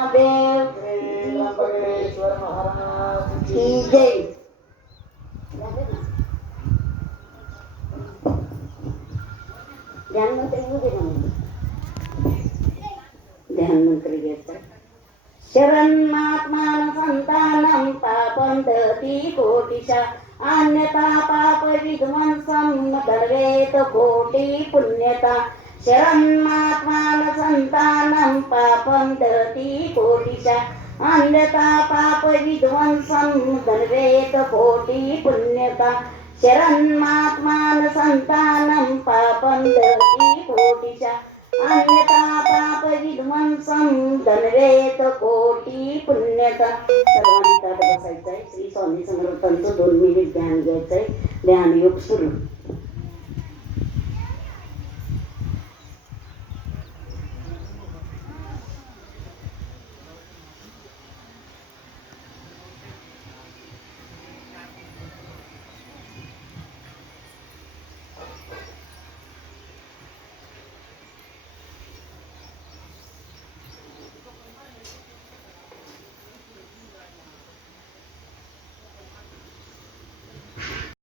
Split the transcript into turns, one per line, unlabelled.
જય
ધ્યાનમંત્રી શરણાત્માન સંતાનમ
પાપંતતિ કોટિશા અન્યતા પાપ વિધ્વંસમ દર્વેત કોટી પુણ્યતા घ्यायचं संतानं पापं दती कोटिशा अन्यथा पाप विध्वंसं दर्वेत कोटी पुण्यता. शरण्मात्मान संतानं पापं दती कोटिशा अन्यता पाप विध्वंसं दर्वेत कोटी पुण्यता. सर्वांनी ताट बसायचंय. श्री स्वामी समर्थांचं दोन मिनिट ध्यान घ्यायचंय. ध्यान योग सुरू.